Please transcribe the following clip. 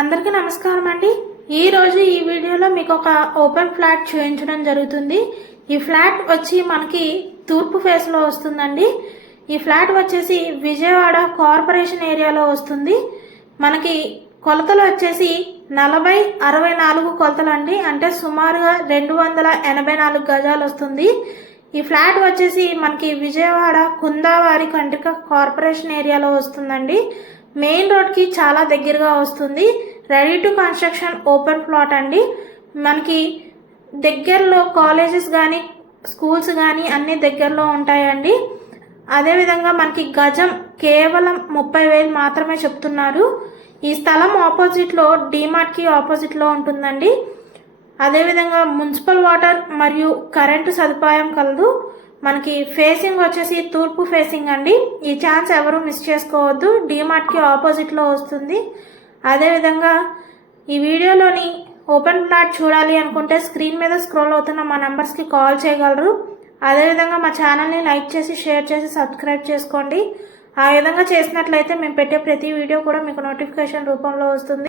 అందరికీ నమస్కారం అండి। ఈ రోజు ఈ వీడియోలో మీకు ఒక ఓపెన్ ఫ్లాట్ చూపించడం జరుగుతుంది। ఈ ఫ్లాట్ వచ్చి మనకి తూర్పు ఫేస్ లో వస్తుందండి। ఈ ఫ్లాట్ వచ్చేసి విజయవాడ కార్పొరేషన్ ఏరియాలో వస్తుంది। మనకి కొలతలు వచ్చేసి 40/64 కొలతలు అండి, అంటే సుమారుగా 284 గజాలు వస్తుంది। ఈ ఫ్లాట్ వచ్చేసి మనకి విజయవాడ కుందావారి కండ్రిక కార్పొరేషన్ ఏరియాలో వస్తుందండి। మెయిన్ రోడ్ కి చాలా దగ్గరగా వస్తుంది। Ready to construction open plot అండి। మనకి దగ్గరలో కాలేజెస్ కానీ స్కూల్స్ కానీ అన్ని దగ్గరలో ఉంటాయండి। అదేవిధంగా మనకి గజం కేవలం 30,000 మాత్రమే చెప్తున్నారు। ఈ స్థలం ఆపోజిట్ లో డిమార్ట్ కి ఆపోజిట్ లో ఉంటుందండి। అదేవిధంగా మున్సిపల్ వాటర్ మరియు కరెంటు సదుపాయం కలదు। మనకి ఫేసింగ్ వచ్చేసి తూర్పు ఫేసింగ్ అండి। ఈ ఛాన్స్ ఎవరు మిస్ చేసుకోవద్దు, డిమార్ట్ కి ఆపోజిట్ లో వస్తుంది। అదేవిధంగా ఈ వీడియోలోని ఓపెన్ ప్లాట్ చూడాలి అనుకుంటే స్క్రీన్ మీద స్క్రోల్ అవుతున్న మా నంబర్స్ కి కాల్ చేయగలరు। అదేవిధంగా మా ఛానల్ని లైక్ చేసి షేర్ చేసి సబ్స్క్రైబ్ చేసుకోండి। ఆ విధంగా చేసినట్లయితే మేము పెట్టే ప్రతి వీడియో కూడా మీకు నోటిఫికేషన్ రూపంలో వస్తుంది।